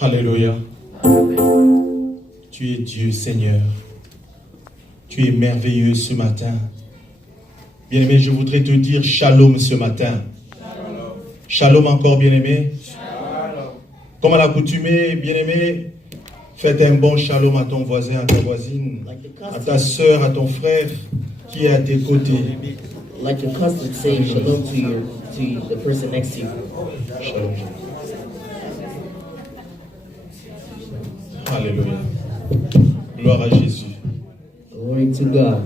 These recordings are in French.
Alléluia. Tu es Dieu, Seigneur. Tu es merveilleux ce matin. Bien-aimé, je voudrais te dire shalom ce matin. Shalom encore, bien-aimé. Comme à l'accoutumée, bien-aimé, faites un bon shalom à ton voisin, à ta voisine, à ta soeur, à ton frère qui est à tes côtés. Like the custom, say shalom to the person next to you. Shalom. Alléluia. Gloire à Jésus. Glory to God.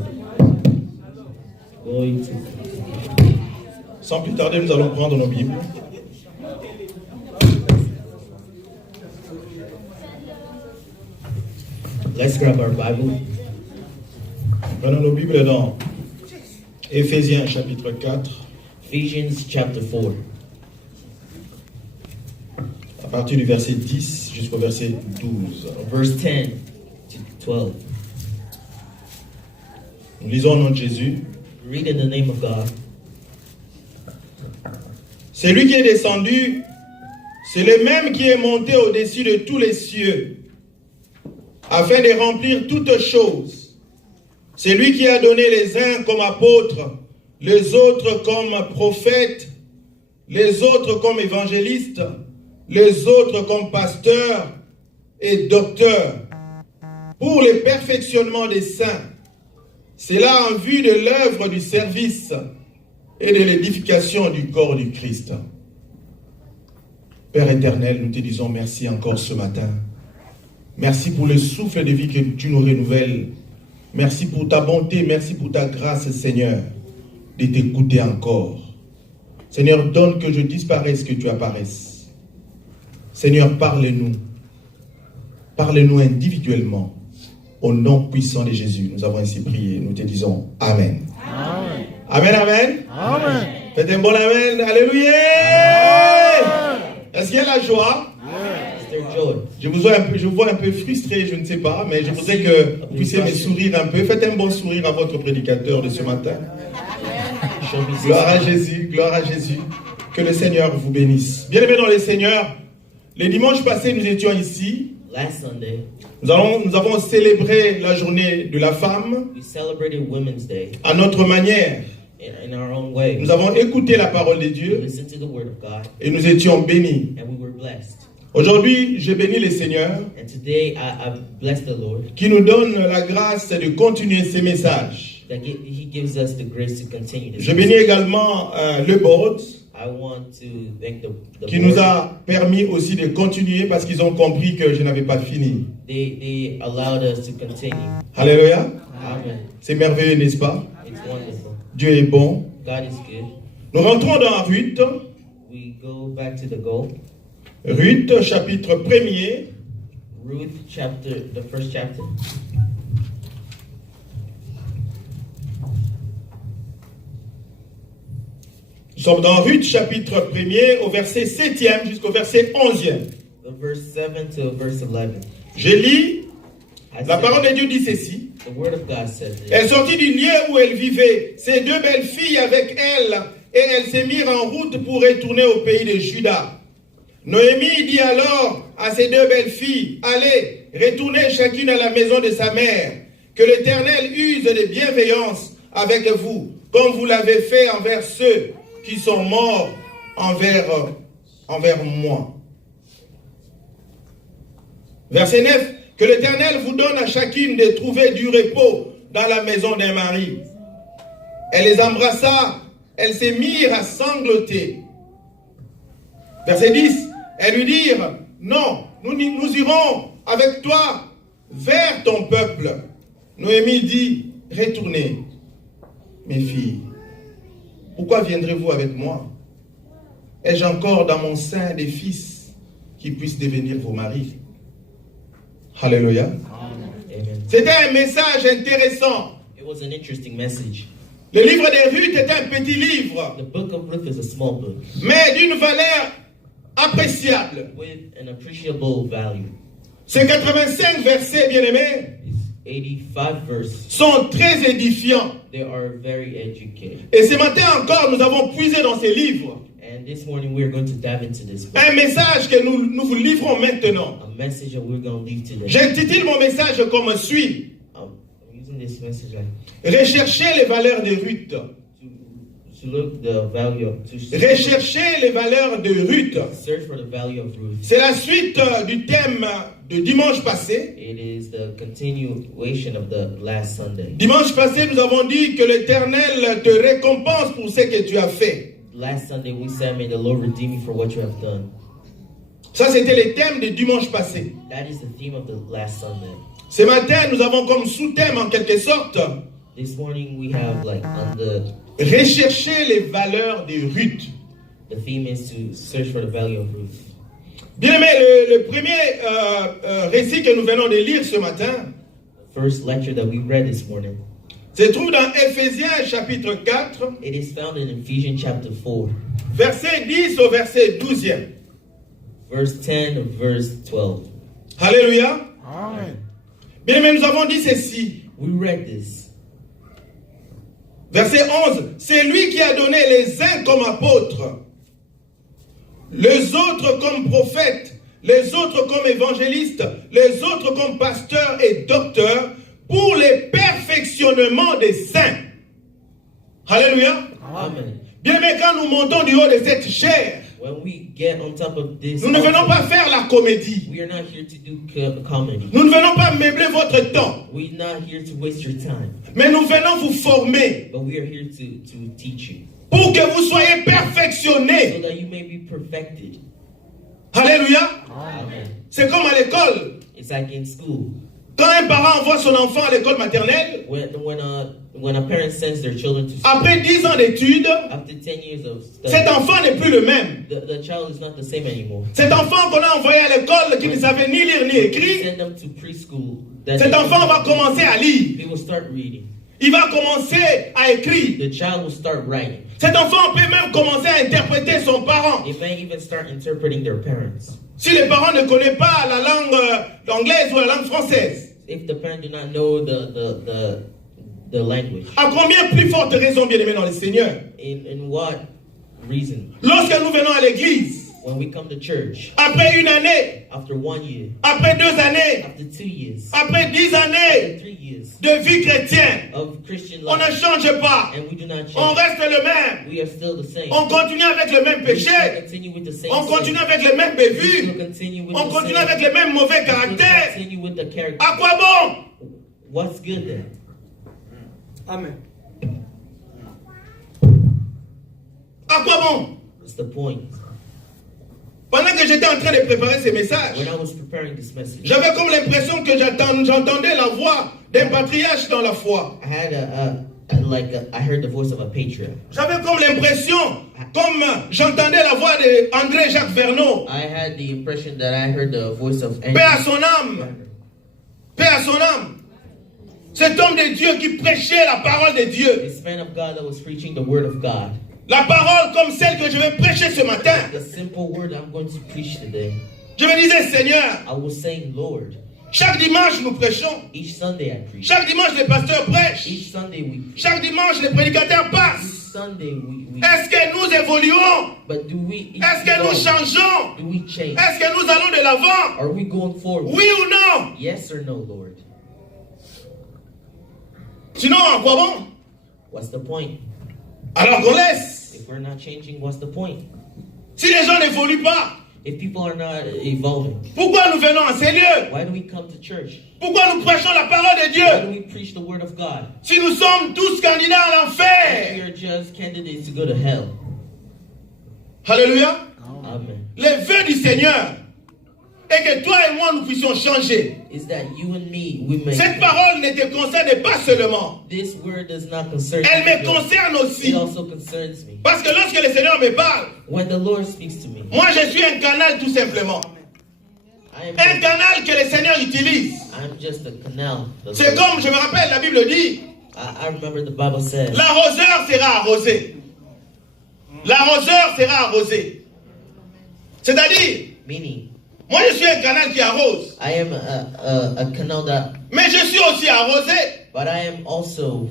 Glory to God. Sans plus tarder, nous allons prendre nos Bibles. Let's grab our Bible. Prenons nos Bibles dans Éphésiens chapitre 4, Ephesians chapter 4. à partir du verset 10 jusqu'au verset 12. Verse 10 to 12. Nous lisons au nom de Jésus. Read in the name of God. C'est lui qui est descendu, c'est le même qui est monté au-dessus de tous les cieux, afin de remplir toutes choses. C'est lui qui a donné les uns comme apôtres, les autres comme prophètes, les autres comme évangélistes, les autres comme pasteurs et docteurs, pour le perfectionnement des saints. C'est là en vue de l'œuvre du service et de l'édification du corps du Christ. Père éternel, nous te disons merci encore ce matin. Merci pour le souffle de vie que tu nous renouvelles. Merci pour ta bonté, merci pour ta grâce, Seigneur, de t'écouter encore. Seigneur, donne que je disparaisse, que tu apparaisses. Seigneur, parle-nous. Parle-nous individuellement. Au nom puissant de Jésus, nous avons ainsi prié. Nous te disons Amen. Amen. Amen, amen. Amen. Faites un bon amen. Alléluia. Est-ce qu'il y a la joie? Is there joy? Je vous vois un peu frustré, je ne sais pas, mais je voudrais que vous puissiez me sourire un peu. Faites un bon sourire à votre prédicateur de ce matin. Show me Gloire à some. Jésus, gloire à Jésus. Que le Seigneur vous bénisse. Bien-aimés dans le Seigneur, les dimanches passés, nous étions ici. Last Sunday, Nous avons célébré la journée de la femme we celebrated Women's Day à notre manière. in our own way. Nous avons écouté la parole de We Dieu listened to the Word of God et nous étions bénis. and we were blessed. Aujourd'hui, je bénis le Seigneur And today I bless the Lord qui nous donne la grâce de continuer ces messages. that He gives us the grace to continue this. Je bénis également le board I want to thank the qui board. nous a permis aussi de continuer parce qu'ils ont compris que je n'avais pas fini. They allowed us to continue. Alléluia. Amen. C'est merveilleux, n'est-ce pas? It's wonderful. Dieu est bon. God is good. Nous rentrons dans Ruth. We go back to the goal. Ruth, chapitre 1er. Ruth chapter, the first chapter. Nous sommes dans Ruth, chapitre 1er, au verset 7e jusqu'au verset 11e. The verse 7 to verse 11. Je lis, I la said, parole de Dieu dit ceci. the word of God says this. Elle sortit du lieu où elle vivait, ses deux belles filles avec elle, et elles se mirent en route pour retourner au pays de Juda. Noémie dit alors à ses deux belles filles, allez, retournez chacune à la maison de sa mère, que l'Éternel use de bienveillance avec vous, comme vous l'avez fait envers ceux qui sont morts envers moi. Verset 9, que l'Éternel vous donne à chacune de trouver du repos dans la maison d'un mari. Elle les embrassa, elles se mirent à sangloter. Verset 10, elles lui dirent, non, nous irons avec toi vers ton peuple. Noémie dit, retournez, mes filles. Pourquoi viendrez-vous avec moi? Ai-je encore dans mon sein des fils qui puissent devenir vos maris? Alléluia. Amen. C'était un message intéressant. It was an interesting message. Le livre de Ruth est un petit livre, The book of Ruth is a small book mais d'une valeur appréciable. with an appreciable value. Ces 85 versets, bien-aimés, It's 85 verses. sont très édifiants. They are very educated. Et ce matin encore, nous avons puisé dans ces livres. And this morning we are going to dive into this book. Un message que nous vous livrons maintenant. A message that we're going to leave today. J'intitule mon message comme suit. I'm using this message like Rechercher les valeurs de Ruth. to look the value of Rechercher les valeurs de Ruth. search for the value of Ruth. C'est la suite du thème de dimanche passé. It is the continuation of the last Sunday. Dimanche passé, nous avons dit que l'Éternel te récompense pour ce que tu as fait. Last Sunday we said, may the Lord redeem you for what you have done. Ça, c'était le thème de dimanche passé. That is the theme of the last Sunday. Ce matin, nous avons comme sous-thème, en quelque sorte, This morning we have like on the rechercher les valeurs de Ruth. theme is to search for the value of Ruth. Bien aimé, le premier récit que nous venons de lire ce matin First lecture that we read this morning. se trouve dans Éphésiens chapitre 4, It is found in Ephesians chapter 4, verset 10 au verset 12e. verse 10 and verse 12. Alléluia. Amen. Bien aimé, nous avons dit ceci. We read this. Verset 11. C'est lui qui a donné les uns comme apôtres, les autres comme prophètes, les autres comme évangélistes, les autres comme pasteurs et docteurs, pour le perfectionnement des saints. Alléluia. Amen. Bien aimé, quand nous montons du haut de cette chair, When we get on top of this, nous ne venons pas faire la comédie. we are not here to do comedy. Nous ne venons pas meubler votre temps. We're not here to waste your time, Mais nous venons vous former but we are here to teach you pour que vous soyez so perfectionnés. that you may be perfected. Alléluia. Amen. C'est comme à l'école. It's like in school. Quand un parent envoie son enfant à l'école maternelle, When a parent sends their children to school, après 10 ans d'études, after 10 years of study, cet enfant n'est plus le même. the child is not the same anymore. Cet enfant qu'on a envoyé à l'école, qui ne savait ni lire ni We écrire, send them to preschool. That cet enfant va commencer à lire. They will start reading. Il va commencer à écrire. The child will start writing. Cet enfant peut même commencer à interpréter son parent. They may even start interpreting their parents. Si le parent ne connaît pas la langue anglaise ou la langue française, If the parent do not know the language, à combien plus forte raison, bien-aimés dans le Seigneur, in what reason? lorsque nous venons à l'église, When we come to church, après une année, after 1 year, après 2 années, after 2 years, après 10 after années 3 years de vie chrétienne, of Christian on ne life, change pas. and we do not On change, reste le même. we are still the same. On continue avec le même We still péché. continue with the same On continue sin. avec les mêmes We still bévues. continue with On the continue same. avec les mêmes mauvais We still caractères. continue with the character. À quoi bon? What's good then? Amen. À quoi bon? What's the point? Pendant que j'étais en train de préparer ces messages, When I was preparing this message, j'avais comme l'impression que j'entendais la voix d'un patriarche dans la foi. I had I heard the voice of a patriarch. J'avais comme l'impression, comme j'entendais la voix d'André Jacques Verneau. I had the impression that I heard the voice of Paix à son âme. Paix à son âme. Cet homme de Dieu qui prêchait la parole de Dieu. This man of God that was preaching the word of God. La parole comme celle que je vais prêcher ce matin. The simple word I'm going to preach today. Je me disais, Seigneur, I was saying, Lord, chaque dimanche nous prêchons. each Sunday I preach. Chaque dimanche les pasteurs prêchent. Each Sunday we preach. Chaque dimanche les prédicateurs Each passent. Sunday we Est-ce que nous évoluons? But do we Est-ce que nous changeons? Do we change? Est-ce que nous allons de l'avant? Are we going forward? Oui ou non? Yes or no, Lord? Sinon, à quoi bon? What's the point? Alors qu'on laisse. If we're not changing, what's the point? Si les gens n'évoluent pas, If people are not evolving, pourquoi nous venons à ces lieux? why do we come to church? Pourquoi nous prêchons la parole de Why do Dieu? we preach the word of God? Si nous sommes tous candidats à We l'enfer. are just candidates to go to hell. Alléluia. Amen. Le vœu du Seigneur est que toi et moi nous puissions changer. Is that you and me, we may. Cette parole ne te concerne pas seulement. This word does not concern Elle me me. concerne aussi. It also concerns me. Parce que lorsque le Seigneur me parle, When the Lord speaks to me, moi je suis un canal tout simplement. I am Un just, canal que le Seigneur utilise. I'm just a canal. The C'est Lord- comme, je me rappelle, la Bible dit, I remember the Bible says, l'arroseur sera arrosé. L'arroseur sera arrosé. C'est-à-dire, meaning, moi je suis un canal qui arrose. I am a canal that, Mais je suis aussi arrosé. but I am also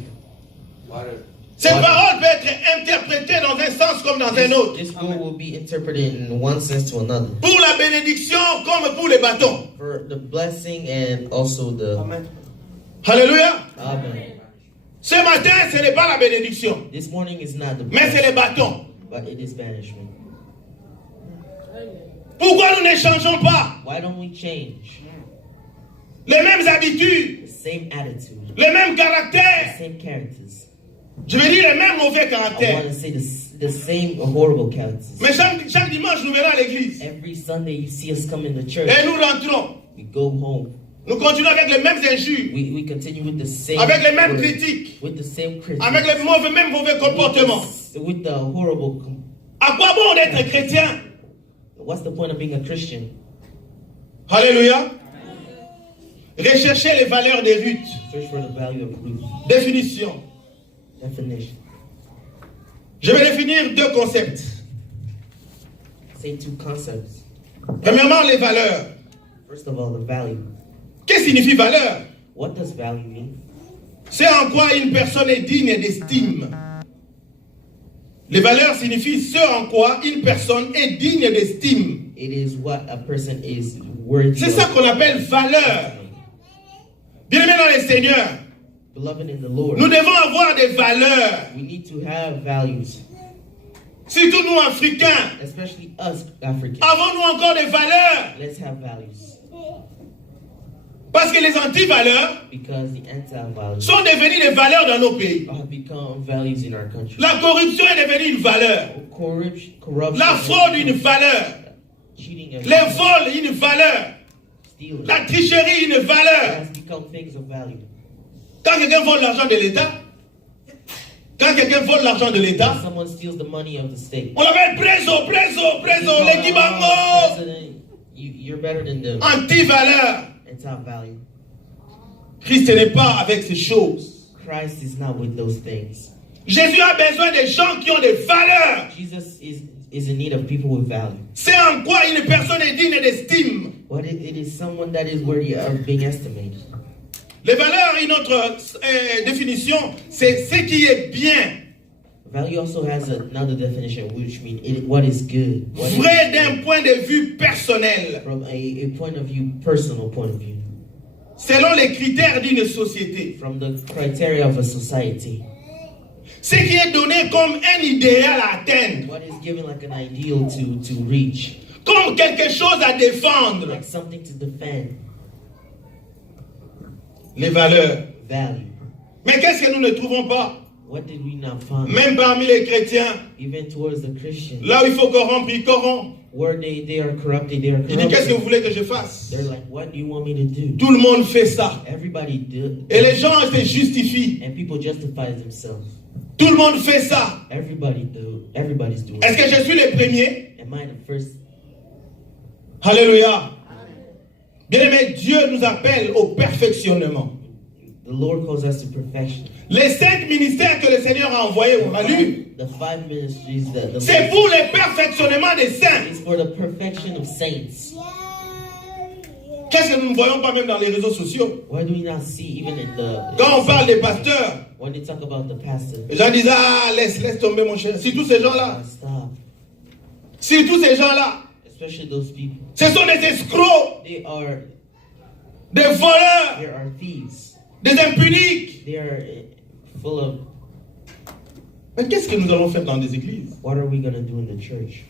Ces paroles peuvent être interprétées dans un sens comme dans un autre. This word will be interpreted in one sense to another. Pour la bénédiction comme pour les bâtons. For the blessing and also the Amen. Alléluia. Amen. Ce matin, ce n'est pas la bénédiction, This morning is not the mais c'est les blessing, bâtons. but it is banishment. Pourquoi nous ne changeons pas Why don't we change? les mêmes habitudes, The same attitude, les mêmes the caractères, same characters. je veux dire les mêmes mauvais I want caractères. to say the same horrible characters. Mais chaque dimanche, nous venons à l'église Every Sunday you see us come in the church. et nous rentrons. We go home. Nous continuons avec les mêmes injures, We continue with the same avec les mêmes words, critiques, with the same criticism, avec les mêmes mauvais comportements. with the horrible. À quoi bon d'être chrétien? What's the point of being a Christian? Alléluia. Recherchez les valeurs des Ruth. Search for the value of Ruth. Définition. Definition. Je vais définir deux concepts. Say two concepts. Premièrement, les valeurs. First of all, the value. Qu'est-ce que signifie valeur? What does value mean? C'est en quoi une personne est digne d'estime. Les valeurs signifient ce en quoi une personne est digne d'estime. It is what a person is worthy C'est ça of. qu'on appelle valeur. Bien-aimés dans le Seigneur, Beloved in the Lord, nous devons avoir des valeurs. we need to have values, Surtout nous, Africains. especially us Africans. Avons-nous encore des valeurs? Let's have values. Parce que les antivaleurs Because the anti-values sont devenues des valeurs dans nos pays. have become values in our country. La corruption est devenue une valeur. Corruption, La fraude, une valeur. cheating, and Les vols, une valeur. stealing La tricherie, une valeur. has become things of value. Quand quelqu'un vole l'argent de l'État, If someone steals the money of the state, on l'appelle preso, les Kibango. President, you're better than them. Anti-valeur. Anti-value. Christ n'est pas avec ces choses. Christ is not with those things. Jésus a besoin des gens qui ont des valeurs. Jesus is in need of people with value. C'est en quoi une personne est digne d'estime. What it is someone that is worthy of being estimated. Les valeurs, une autre définition, c'est ce qui est bien. Value also has another definition, which means what is good. What is Vrai d'un point de vue personnel. from a point of view, personal point of view. Selon les critères d'une société. From the criteria of a society. Ce qui est donné comme un idéal à atteindre. What is given like an ideal to reach. Comme quelque chose à défendre. Like something to defend. Les valeurs. Value. Mais qu'est-ce que nous ne trouvons pas? What did we not find? Même parmi les chrétiens. Even towards the Christians. Là où il faut corrompre, ils corrompent. Where they are corrupted, they are Il dit, qu'est-ce que vous corrupted. voulez que je fasse? They're like, what do you want me to do? Tout le monde fait ça. Everybody do. Et les gens se justifient. And people justify themselves. Tout le monde fait ça. Everybody do. Everybody's doing Est-ce it. que je suis le premier? Am I the first? Alléluia. Bien-aimé, Dieu nous appelle au perfectionnement. The Lord calls us to perfection. Les 5 ministères que le Seigneur a envoyés, on a lu, The 5 ministries that the c'est Lord pour le perfectionnement des saints. is for the perfection of saints. Qu'est-ce que nous ne voyons pas même dans les réseaux sociaux? Why do we not see even in the Quand on parle des pasteurs, when they talk about the pastor? les gens disent, ah, laisse tomber mon cher. Si tous ces gens-là, Stop. si tous ces gens-là, Especially those people. ce sont des escrocs, They are voleurs, there are thieves. des impuniques. They are full of. Mais qu'est-ce que nous allons faire dans des églises What are we gonna do in the church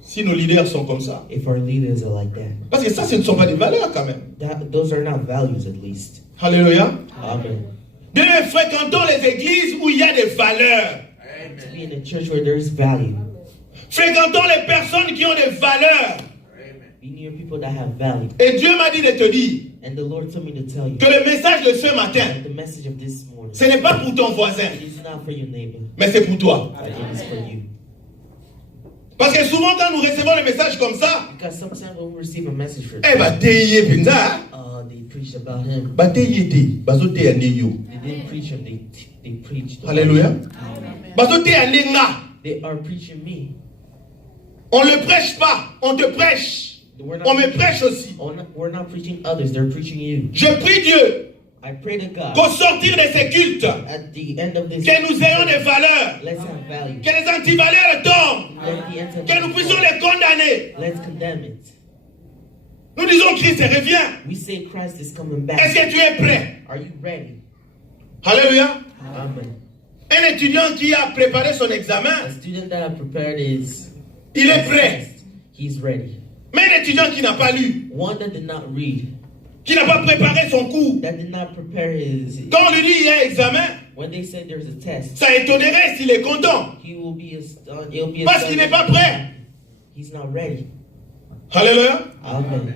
si nos leaders sont comme ça? if our leaders are like that? Parce que ça, ce ne sont pas des valeurs quand même. Those are not values, at least. Alléluia. Amen. Bien, fréquentons les églises où il y a des valeurs. To be in a church where there is value. Fréquentons les personnes qui ont des valeurs. Be near people that have value. Et Dieu m'a dit de te dire And the Lord told me to tell you que le message de ce matin, that the message of this morning, ce n'est pas pour ton voisin, it is not for your neighbor, mais c'est pour toi. but it is for you. Parce que souvent quand nous recevons le message comme ça, Because sometimes when we receive a message from eh bah téye penza, they preach about him. bah téye té, bah zo té ande yo. They didn't preach him, they preached. Alléluia. Bah zo té ande nga. They are preaching me. On le prêche pas, on te prêche. We're not On me preaching- prêche aussi. we're not preaching others, they're preaching you. Je prie Dieu I pray to God qu'au sortir de ces cultes, at the end of this, que nous ayons des valeurs, let's have value. que les antivaleurs tombent, Let the anti- que nous puissions les condamner. Let's condemn it. Nous disons Christ revient. We say Christ is coming Est-ce back. que tu es prêt? Are you ready? Alléluia. Amen. Un étudiant qui a préparé son A examen, student that I prepared is il est prêt. he's ready. Mais un étudiant qui n'a pas lu, One that did not read, qui n'a pas préparé son cours, that did not prepare his. quand on lui dit il y a un examen, When they say there's a test, ça étonnerait s'il est content. he will be he'll be Parce qu'il n'est pas prêt. He's not ready. Alléluia. Amen.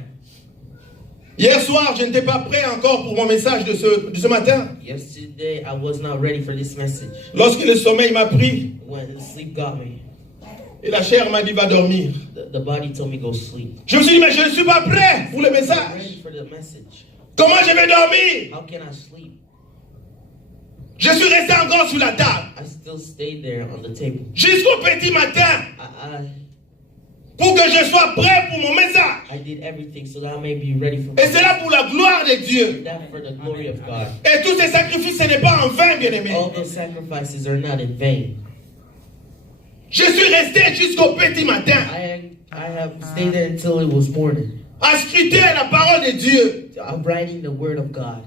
Hier soir, je n'étais pas prêt encore pour mon message de ce matin. Yesterday I was not ready for this message. Lorsque le sommeil m'a pris When sleep got me, et la chair m'a dit va dormir. the body told me go sleep. Je me suis dit mais je ne suis pas prêt pour le I'm message. ready for the message. Comment je vais dormir? How can I sleep? Je suis resté encore sur la table I still stayed there on the table. jusqu'au petit matin pour que je sois prêt pour mon message. I did everything so that I may be ready for Et c'est là pour la gloire de Dieu. that for the glory of God. Et tous ces sacrifices, ce n'est pas en vain, bien-aimés. All those sacrifices are not in vain. Je suis resté jusqu'au petit matin I have stayed there until it was morning. à scruter la parole de Dieu. I'm writing the word of God.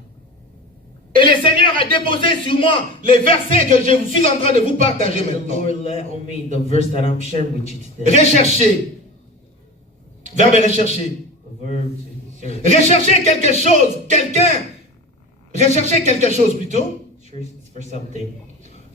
Et le Seigneur a déposé sur moi les versets que je suis en train de vous partager The maintenant. Lord let on me the verse that I'm sharing with you today. Recherchez. Verbe rechercher. The verb to search. Recherchez quelque chose. Quelqu'un. Recherchez quelque chose plutôt. Search for something.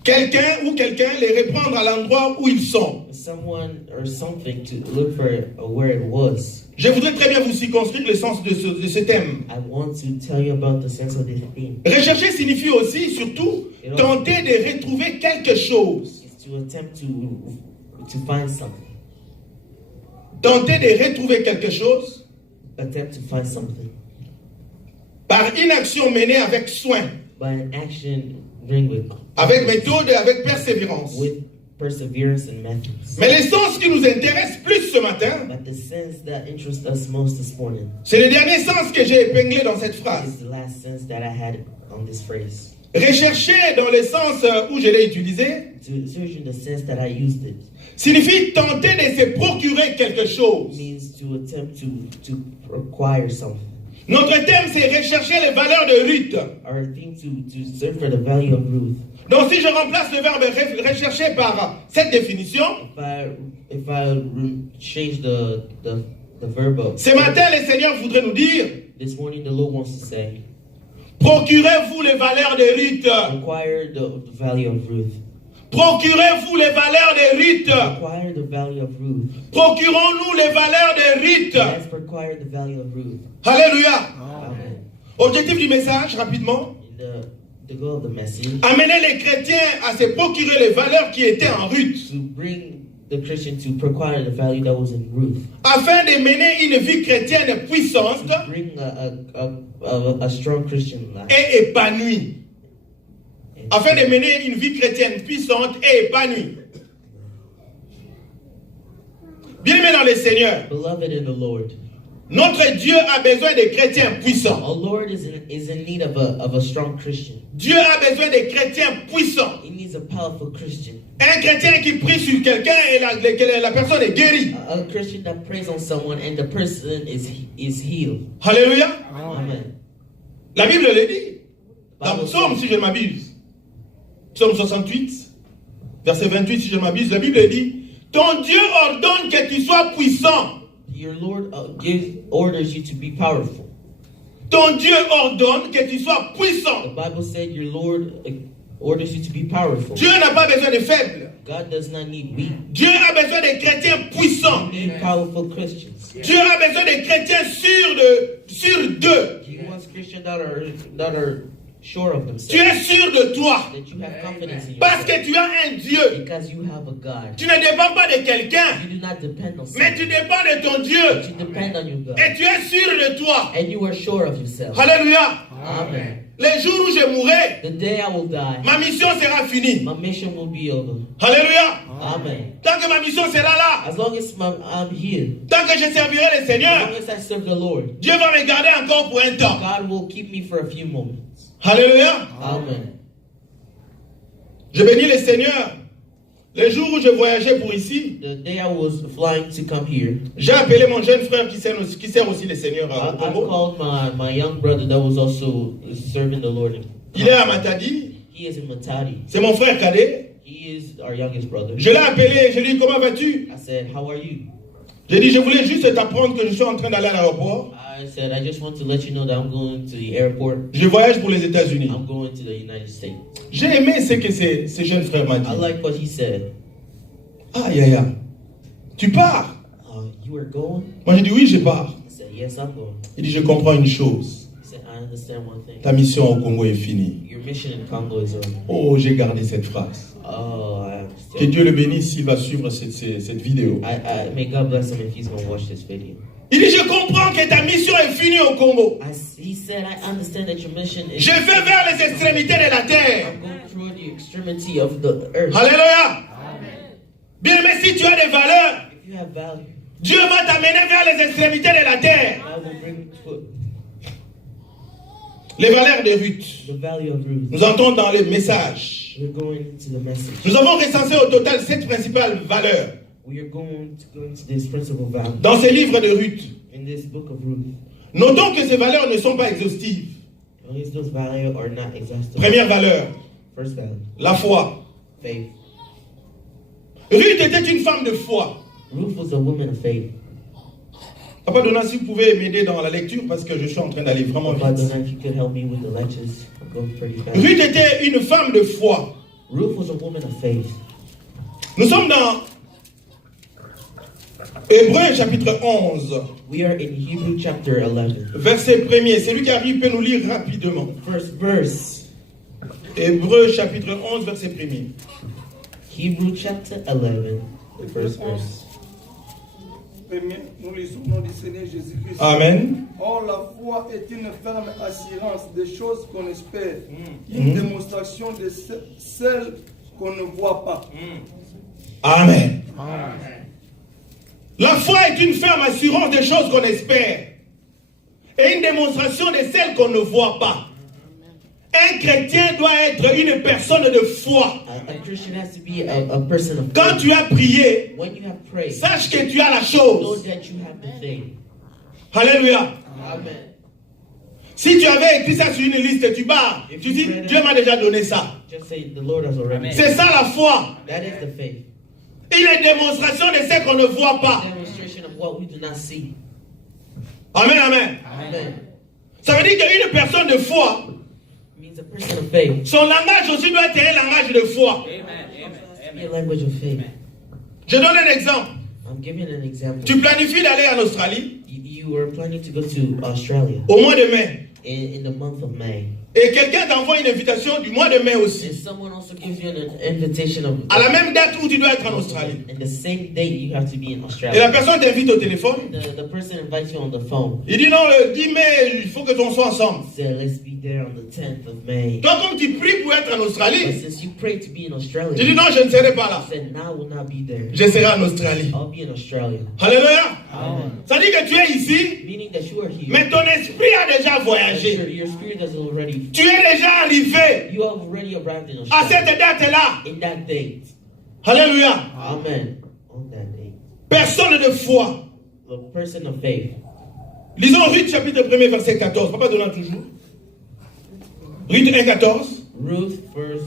Quelqu'un ou quelqu'un les reprendre à l'endroit où ils sont. Someone or something to look for where it was. Je voudrais très bien vous circonscrire le sens de ce thème. I want to tell you about the sense of this theme. Rechercher signifie aussi, surtout, tenter de retrouver quelque chose. It's to attempt to find something. Tenter de retrouver quelque chose Attempt to find something. par une action menée avec soin, By an action bring avec méthode et avec persévérance. with perseverance and methods. Mais le sens qui nous intéresse plus ce matin, But the sense that interests us most this morning c'est le dernier sens que j'ai épinglé dans cette phrase. is the last sense that I had on this phrase. Rechercher dans le sens où je l'ai utilisé To search in the sense that I used it signifie tenter de se procurer quelque chose. means to attempt to acquire something. Notre thème, c'est rechercher les valeurs de Ruth. Or thing to search for the value of Ruth. Donc si je remplace le verbe rechercher par cette définition, If I change the verb up, ce matin, le Seigneur voudrait nous dire, this morning the Lord wants to say, procurez-vous les valeurs de Ruth. acquire the value of Ruth. Procurez-vous les valeurs de Ruth. Acquire the value of Ruth. Procurons-nous les valeurs de Ruth. Let's acquire the value of Ruth. Alléluia. Amen. Objectif du message, rapidement. The goal of the message, Amener les chrétiens à se procurer les valeurs qui étaient en Ruth, to bring the Christian to acquire the value that was in Ruth. afin de mener une vie chrétienne puissante Bring a strong Christian life. et épanouie. Afin de mener une vie chrétienne puissante et épanouie. Bien-aimés dans le Seigneur, Beloved in the Lord, notre Dieu a besoin de chrétiens puissants. our Lord is in need of a strong Christian. Dieu a besoin de chrétiens puissants. He needs a powerful Christian. Un chrétien qui prie sur quelqu'un et la personne est guérie. A Christian that prays on someone and the person is healed. Alléluia. Amen. La Bible le dit. Dans le psaume, si je ne m'abuse. Psaume 68, verset 28, si je ne m'abuse, la Bible dit, ton Dieu ordonne que tu sois puissant. Your Lord orders you to be powerful. Ton Dieu ordonne que tu sois puissant. The Bible said your Lord orders you to be powerful. Dieu n'a pas besoin de faibles. God does not need weak. Dieu a besoin de chrétiens puissants. He needs powerful Christians. Dieu a besoin de chrétiens sûrs d'eux. He wants Christians that are sure of themselves. Tu es sûr de toi. That you have confidence in Parce yourself. que tu as un Dieu. Because you have a God. Tu ne dépends pas de quelqu'un. You do not depend on Mais someone. tu dépends de ton But Dieu. you depend on your God. Et tu es sûr de toi. And you are sure of yourself. Alléluia. Amen. Les jours où je mourrai, The day I will die, ma mission sera finie. my mission will be over. Alléluia. Amen. Tant que ma mission sera là, As long as I'm here, tant que je servirai le as Seigneur, long as I serve the Lord, Dieu va me garder encore pour un temps. God will keep me for a few moments. Alléluia. Amen. Je bénis le Seigneur. Le jour où je voyageais pour ici, The day I was flying to come here, j'ai appelé mon jeune frère qui sert aussi le Seigneur I au Congo. called my young brother that was also serving the Lord. Il est à Matadi. He is in Matadi. C'est mon frère cadet. He is our youngest brother. Je l'ai appelé, je lui ai dit comment vas-tu? I said, how are you? J'ai dit je voulais juste t'apprendre que je suis en train d'aller à l'aéroport. I said, I just want to let you know that I'm going to the airport. Je voyage pour les États-Unis. I'm going to the United States. J'ai aimé ce que ce jeune frère m'a dit. I like what he said. Aïe aïe aïe. Tu pars? You are going? Moi j'ai dit oui, je pars. I said, yes, I'm going. Il dit je comprends une chose. He said, I understand one thing. Ta mission au Congo est finie. Your mission in Congo is over. Oh, j'ai gardé cette phrase. Oh, I Que understand. Dieu le bénisse s'il va suivre cette vidéo. May God bless him if he's going to watch this video. Il dit je comprends que ta mission est finie au Congo. He said, I understand that your mission is... Je vais vers les extrémités de la terre. I'm going through the extremity of the earth. Alléluia. Bien, mais si tu as des valeurs, If you have value, Dieu va t'amener vers les extrémités de la terre. I will bring foot. Les valeurs de Ruth. The value of Ruth. Nous entrons dans les messages. We're going to the message. Nous avons recensé au total 7 principales valeurs We are going to go into this principal value dans ce livre de Ruth. in this book of Ruth. Notons que ces valeurs ne sont pas exhaustives. At least those values are not exhaustive. Première valeur, First value, la foi. faith. Ruth était une femme de foi. Ruth was a woman of faith. Papa Donat, si vous pouvez m'aider dans la lecture parce que je suis en train d'aller vraiment Father, vite. if you could help me with the lectures, I'm going pretty fast. Ruth était une femme de foi. Ruth was a woman of faith. Nous sommes dans Hébreux chapitre 11, We are in Hebrew chapter 11. verset 1er. Celui qui arrive peut nous lire rapidement. First verse. Hébreux chapitre 11, verset 1er. Hebrew chapter 11, the first verse. Premier, nous lisons au nom du Seigneur Jésus-Christ. Amen. Or, la foi est une ferme assurance des choses qu'on espère, une démonstration de celles qu'on ne voit pas. Amen. La foi est une ferme assurance des choses qu'on espère et une démonstration de celles qu'on ne voit pas. Un chrétien doit être une personne de foi. A Christian has to be a person of Quand faith. tu as prié, When you have prayed, sache que tu as la know chose. that you have the thing. Alléluia. Amen. Si tu avais écrit ça sur une liste, tu pars. Tu dis, Dieu m'a déjà donné ça. Just say, the Lord has already. C'est ça la foi. That is the faith. Une démonstration de ce qu'on ne voit pas. Demonstration of what we do not see. Amen, amen. Amen. Ça veut dire qu'une personne de foi, It means a person of faith. son langage aussi doit être un langage de foi. Be a language of faith. Je donne un exemple. I'm giving an example. Tu planifies d'aller en Australie You were planning to go to Australia au mois de mai. in the month of May. Et quelqu'un t'envoie une invitation du mois de mai And aussi. someone also gives you an invitation of À la même date où tu dois être en Australie. and the same date you have to be in Et la Australia. personne t'invite au téléphone. The person invites you on the phone. Il dit non, le 10 mai, il faut que l'on soit ensemble. Said, let's be there on the 10th of May. Toi, comme tu pries pour être en But Australie, since you prayed to be in Australia, tu dis non, je ne serai pas là. said, now I will not be there. Je serai en Australie. I'll be in Australia. Alléluia. Amen. Ça dit que tu es ici, Meaning that you are here. mais ton esprit a déjà Your, voyagé. your spirit has already. Tu es déjà arrivé You have already arrived in à Australia. cette date-là. In that date. Alléluia. Amen. On that date. Personne de foi. The person of faith. Lisons Ruth chapitre 1er verset 14. Papa donnant toujours. Ruth 1, 14. Ruth, verse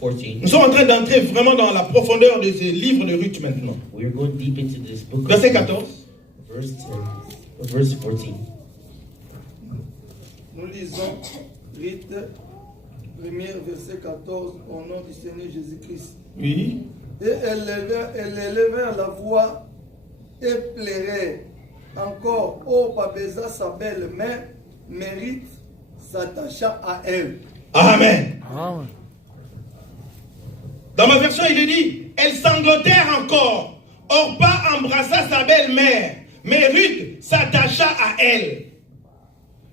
14. Nous sommes en train d'entrer vraiment dans la profondeur de ce livre de Ruth maintenant. We're going deep into this book. of Verset Ruth. 14. Verse 10. Verse 14. Nous lisons Rite, 1er verset 14, au nom du Seigneur Jésus-Christ. Oui. Et elle élevèrent la voix et plairait encore. Oh, Pabeza, sa belle-mère, mérite, s'attacha à elle. Amen. Dans ma version, il est dit, elles sanglotèrent encore. Orpa embrassa sa belle-mère, mais Ruth s'attacha à elle.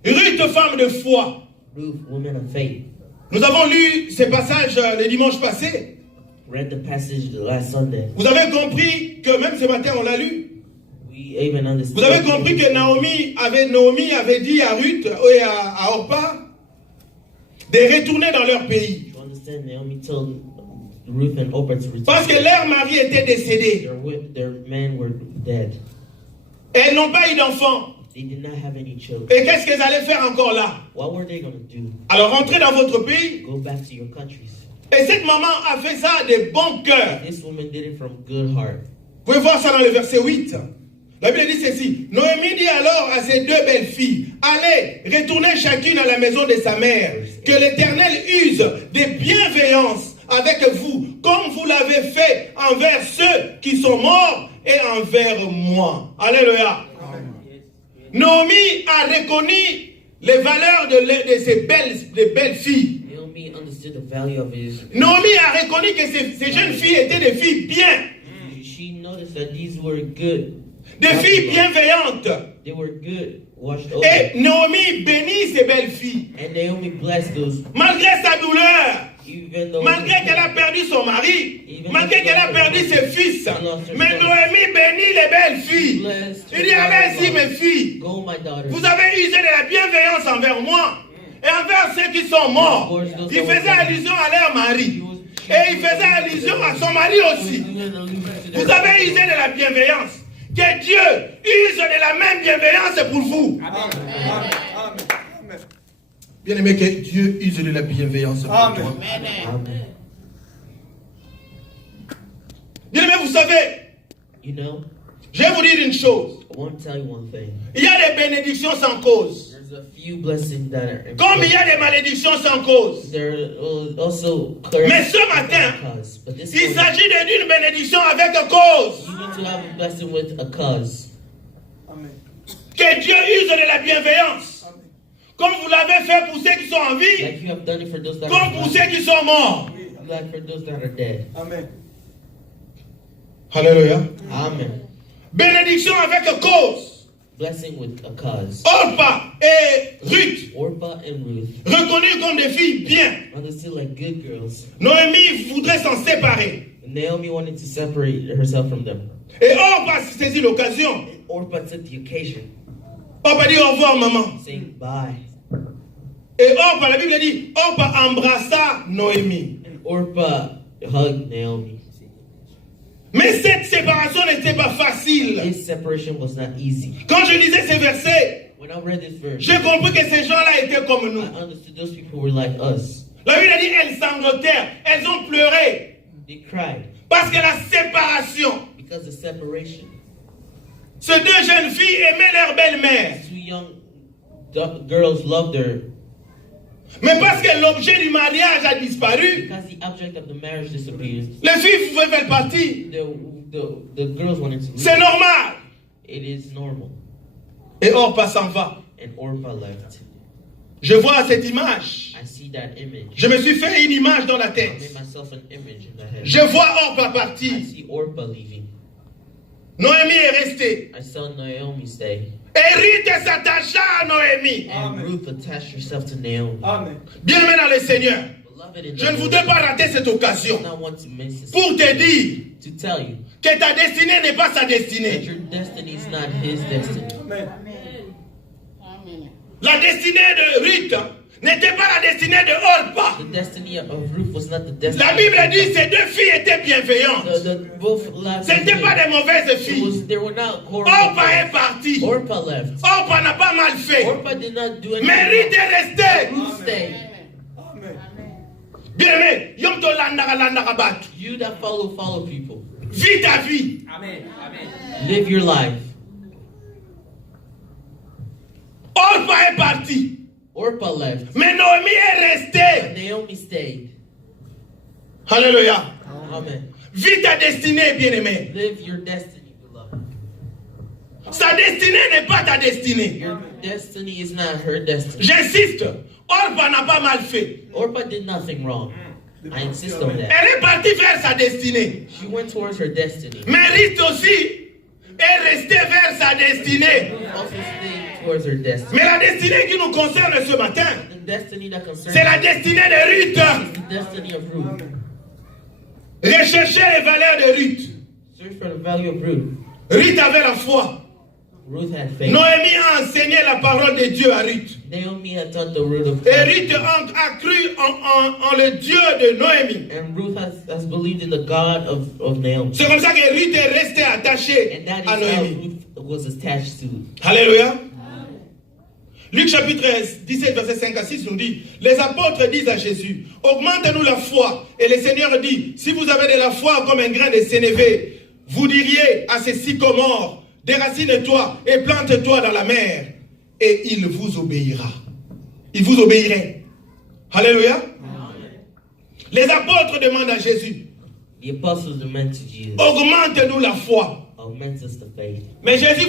Ruth, femme de foi. Ruth, woman of faith. Nous avons lu ces passages le dimanche passé. Read the passage the last Sunday. Vous avez compris que même ce matin, on l'a lu. We even understand. Vous avez compris que Naomi avait dit à Ruth et à Orpa de retourner dans leur pays. You understand? Naomi told Ruth and Orpah to return. Parce que leur mari était décédé. Their men were dead. Elles n'ont pas eu d'enfants. They did not have any children. Et qu'est-ce qu'elles allaient faire encore là? What were they going to do? Alors rentrez dans votre pays. Go back to your countries. Et cette maman a fait ça de bon cœur. This woman did it from good heart. Vous pouvez voir ça dans le verset 8. La Bible dit ceci. Noémie dit alors à ses deux belles filles, allez, retournez chacune à la maison de sa mère. Que l'Éternel use de bienveillance avec vous, comme vous l'avez fait envers ceux qui sont morts et envers moi. Alléluia. Noémie a reconnu les valeurs de ces belles filles. Naomi understood the value of his. Noémie a reconnu que ces jeunes filles étaient des filles bien. She noticed that these were good. Des filles bienveillantes. They were good, washed over. Et Noémie bénit ces belles filles. And Naomi blessed those. Malgré sa douleur. Even though Malgré qu'elle a perdu son mari. Malgré qu'elle a perdu ses fils. Mais Noémie bénit les belles filles. Il dit, allez-y mes filles. Go, my daughters. Vous avez usé de la bienveillance envers moi. Et envers ceux qui sont morts. Il faisait allusion à leur mari. Et il faisait allusion à son mari aussi. Vous avez usé de la bienveillance. Que Dieu use de la même bienveillance pour vous. Amen. Bien aimé, que Dieu use de la bienveillance pour toi. Amen. Bien aimé, vous savez, You know, je vais vous dire une chose. I want to tell you one thing. Il y a des bénédictions sans cause. There's a few blessings that are. Comme il y a des malédictions sans cause. There are also. Mais ce matin, But this il morning, s'agit d'une bénédiction avec cause. you need to have a blessing with a cause. Que Dieu use de la bienveillance. Comme vous l'avez fait pour ceux qui sont en vie. Like you have done it for those that Comme are pour alive, ceux qui sont morts. like for those that are dead. Amen. Alléluia. Amen. Bénédiction avec cause. Blessing with a cause. Orpah et Ruth, Orpah and Ruth, reconnues comme des filles bien. understood like good girls. Noémie voudrait s'en séparer. Naomi wanted to separate herself from them. Et Orpah saisit l'occasion. Orpah took the occasion, Orpah dit au revoir maman. saying bye. Et Orpah, la Bible dit, Orpah embrassa Noémie. And Orpah hugged Naomi. Mais cette séparation n'était pas facile. This separation was not easy. Quand je lisais ces versets, When I read this verse, j'ai compris que ces gens-là étaient comme nous. I understood those people were like us. La Bible dit, elles sanglotèrent, elles ont pleuré. They cried Parce que la séparation, because the separation. ces deux jeunes filles aimaient leur belle-mère. Two young girls loved her Mais parce que l'objet du mariage a disparu, because the object of the marriage disappeared. les filles pouvaient faire partie. The girls wanted to leave. C'est normal. It is normal. Et Orpah s'en va. And Orpah left. Je vois cette image. I see that image. Je me suis fait une image dans la I tête. made myself an image in the head. Je vois Orpah I partir. see Orpah leaving. Noémie est restée. I saw Naomi stay. Et Ruth s'attacha à Noémie. And Amen. Ruth attached herself to Naomi. Amen. Bien aimé dans le Seigneur, Beloved in je ne the voudrais Lord, pas rater cette I occasion do not want to miss this pour te dire to tell you que ta destinée n'est pas sa that destinée. your destiny is not his destiny. Amen. La destinée de Ruth n'était pas la destinée de Orpah. The destiny of Ruth was not the destiny. La Bible dit que ces deux filles étaient bienveillantes. Both left. Ce n'étaient pas des mauvaises filles. They were not horrible. Orpah est partie. Orpah left. Orpah n'a pas mal fait. Orpah did not do anything. Mais Ruth est restée. Ruth stayed. Amen. Bien aimé, yom to landaka batu. You that follow people. Vis ta vie. Live your life. Orpah est partie. Orpah left. Mais Noémie est restée. Naomi stayed. Alléluia. Amen. Vis ta destinée, bien aimé. Live your destiny, beloved. Sa destinée n'est pas ta destinée. Your destiny is not her destiny. J'insiste, Orpah n'a pas mal fait. Orpah did nothing wrong. I insist on that. Elle est partie vers sa destinée. She went towards her destiny. Mais Ruth aussi est restée vers sa destinée. Also stayed towards her destiny. Mais la destinée qui nous concerne ce matin, The destiny that concerns c'est la destinée de Ruth. is the destiny of Ruth. Recherchez les valeurs de Ruth. Search for the value of Ruth. Ruth avait la foi. Ruth had faith. Noémie a enseigné la parole de Dieu à Ruth. Naomi had taught the word of Et God. Ruth a cru en le Dieu de Noémie. And Ruth has believed in the God of Naomi. C'est comme ça que Ruth est restée attachée And that is à how Noémie. Ruth was attached to. Alléluia. Luc chapitre 17, verset 5 à 6 nous dit, les apôtres disent à Jésus, augmente-nous la foi. Et le Seigneur dit, si vous avez de la foi comme un grain de sénévé, vous diriez à ces sycomores, déracine-toi et plante-toi dans la mer, et il vous obéira. Il vous obéirait. Alléluia. Les apôtres demandent à Jésus, The apostles demanded to Jesus, augmente-nous la foi. augment us the faith. Mais Jésus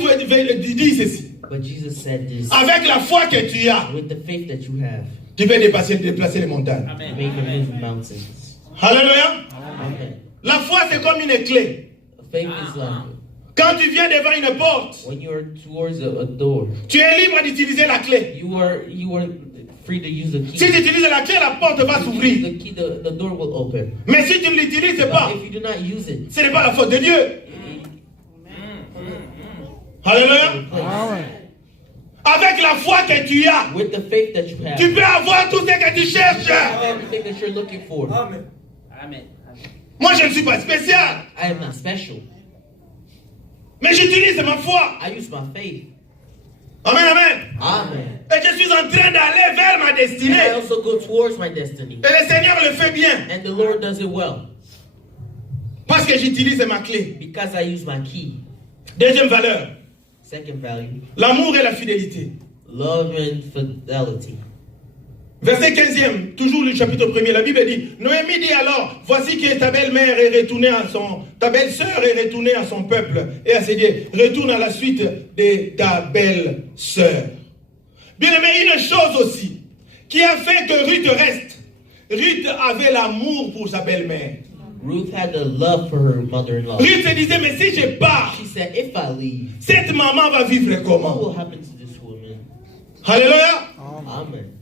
dit ceci, But Jesus said this, avec la foi que tu as, with the faith that you have, tu peux déplacer les montagnes. you may move mountains. Alléluia. Amen. La foi, c'est comme une clé. Faith is like Quand tu viens devant une porte, when you are towards a door, tu es libre d'utiliser la clé. you are free to use the key. Si tu utilises la clé, la porte va If you use s'ouvrir. the key, the door will open. Mais si tu ne l'utilises pas, But if you do not use it, ce n'est pas la faute de Dieu. Alléluia. Avec la foi que tu as, with the faith that you have, tu peux avoir tout ce que tu cherches. everything that you're looking for. Amen. Moi, je ne suis pas spécial, I am not special. mais j'utilise ma foi. I use my faith. Amen, amen. Amen. Et je suis en train d'aller vers ma And I destinée. also go towards my destiny. Et le Seigneur le fait bien, And the Lord does it well parce que j'utilise ma clé. because I use my key. Deuxième valeur, Second value, l'amour et la fidélité. love and fidelity. Verset 15e, toujours le chapitre 1er, la Bible dit, Noémie dit alors, voici que ta belle-mère est retournée ta belle-sœur est retournée à son peuple et à ses dieux. Retourne à la suite de ta belle-sœur. Bien aimé, une chose aussi, qui a fait que Ruth reste. Ruth avait l'amour pour sa belle-mère. Ruth had the love for her mother-in-law. Ruth se disait, mais si je pars, She said, if I leave, cette maman va vivre what comment? will happen to this woman? Alléluia. Amen.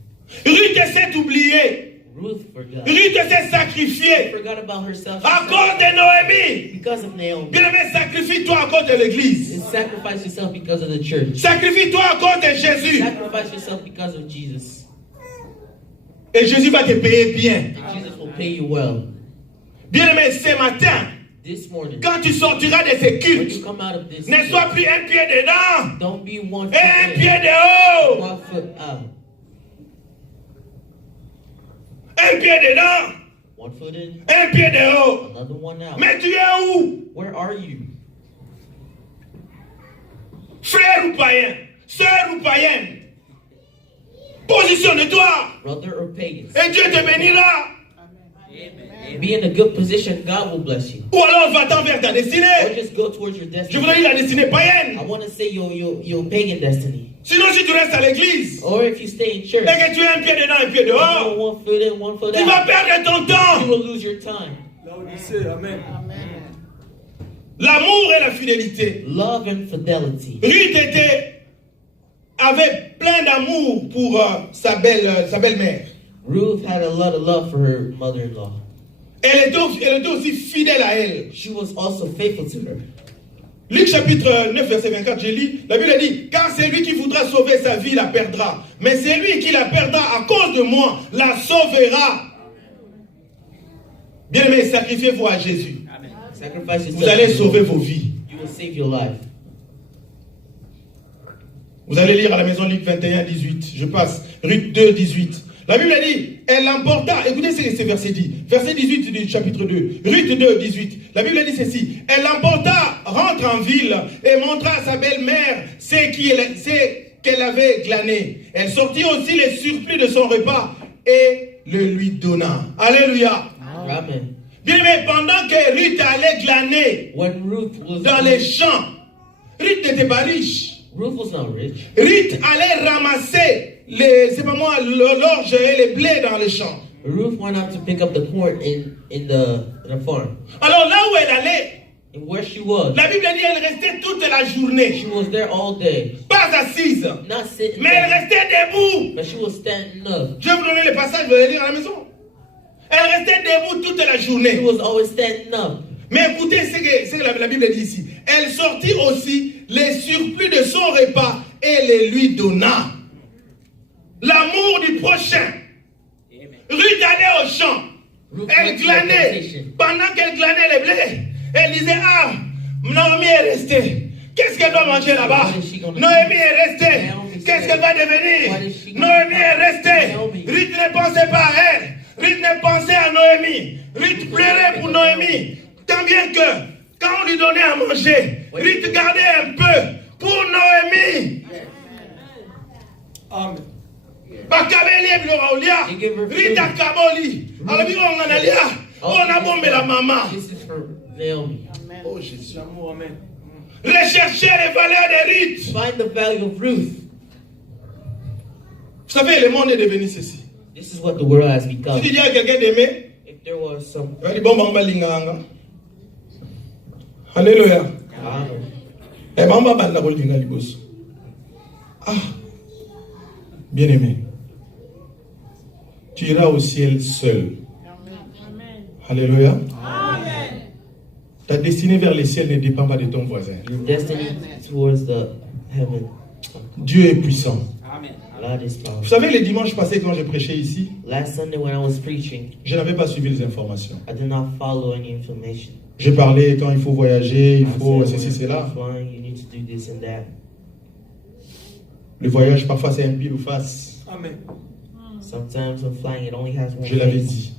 Ruth s'est oubliée. Ruth forgot. Ruth s'est sacrifiée Forgot about herself. à cause de Noémie. Because of Naomi. Bien-aimé, sacrifie-toi à cause de l'église. And sacrifice yourself because of the church. Sacrifie-toi à cause de Jésus. Sacrifice yourself because of Jesus. Et Jésus va te payer bien. And Jesus will pay you well. Bien-aimé, ce matin, This morning, quand tu sortiras de ces when cultes, you come out of this, ne sois plus un pied dedans don't be one et un foot pied in, dehors. 1 foot out. Un pied dedans, 1 foot in, un pied dehors. another one out. Mais tu es où? Where are you? Frère ou païen? Sœur ou païenne? Positionne-toi Brother or pagan? et Dieu te bénira. Be in a good position, God will bless you. Ou alors va-t'en vers ta Or destinée. just go towards your Je destiny. voudrais dire la destinée païenne. I want to say your pagan destiny. Sinon, si tu restes à l'église Or if you stay in church, et que tu es un pied dedans, un pied you go dehors, 1 foot in, 1 foot tu vas out, perdre ton you temps. will lose your time. L'Odyssée, Amen. L'amour et la fidélité. Love and fidelity. Ruth avait plein d'amour pour sa belle-mère. Ruth had a lot of love for her mother-in-law. Elle était aussi fidèle à elle. She was also faithful to her. Luc chapitre 9, verset 24, j'ai lu, la Bible dit, car celui qui voudra sauver sa vie la perdra. Mais celui qui la perdra à cause de moi la sauvera. Bien-aimés, sacrifiez-vous à Jésus. Sacrifice yourself. Vous allez to the sauver Lord. vos vies. You will save your life. Vous allez lire à la maison Luc 21, 18. Je passe. Ruth 2, 18. La Bible dit, elle l'emporta. Écoutez ce verset dit. Verset 18 du chapitre 2. Ruth 2, 18. La Bible dit ceci. Elle l'emporta, rentre en ville et montra à sa belle-mère ce qu'elle avait glané. Elle sortit aussi les surplus de son repas et le lui donna. Alléluia. Amen. Bien aimé, pendant que Ruth allait glaner When Ruth was dans les champs, Ruth n'était pas riche. Ruth was not rich. Ruth allait ramasser l'orge et les blés dans les champs. Ruth went out to pick up the corn in the farm. Alors là où elle allait, And where she was, la Bible dit qu'elle restait toute la journée. she was there all day. Pas assise, Not sitting mais elle there, restait debout. but she was standing up. Je vais vous donner le passage, vous allez lire à la maison. Elle restait debout toute la She journée. was always standing up. Mais écoutez ce que la Bible dit ici. Elle sortit aussi les surplus de son repas et les lui donna. L'amour du prochain. Ruth allait au champ. Elle glanait. Pendant qu'elle glanait les blés, elle disait, ah, Naomi est restée. Qu'est-ce qu'elle va manger là-bas? Noémie est restée. Qu'est-ce qu'elle va devenir? Noémie est restée. Ruth ne pensait pas à elle. Ruth ne pensait à Noémie. Ruth pleurait pour Noémie. Tant bien que, quand on lui donnait à manger, Ruth gardait un peu pour Noémie. Amen. Rita Kaboli. Alors, on a bombé la maman. This is for Naomi. Oh Jésus. L'amour, amen. Recherchez les valeurs de Ruth. Find the value of Ruth. Vous savez, le monde est devenu ceci. This is what the world has become. Si tu dis à quelqu'un d'aimer, If there was some... il va dire bon, bamba linganga. Alléluia. Amen. Eh, bamba banda ko linga liboso. Ah, bien aimé. Tu iras au ciel seul. Alléluia. Ta destinée vers le ciel ne dépend pas de ton voisin. Your destiny towards the heaven. Dieu est puissant. God is Vous powerful. savez, le dimanche passé, quand j'ai prêché ici, Last Sunday when I was preaching, je n'avais pas suivi les informations. I did not follow any information. J'ai parlé quand il faut voyager, il I faut said, ceci, when cela. you're flying, you need to do this and that. Le voyage, parfois, c'est un pile ou face. Amen. Sometimes when flying, it only has one Je l'avais face. dit.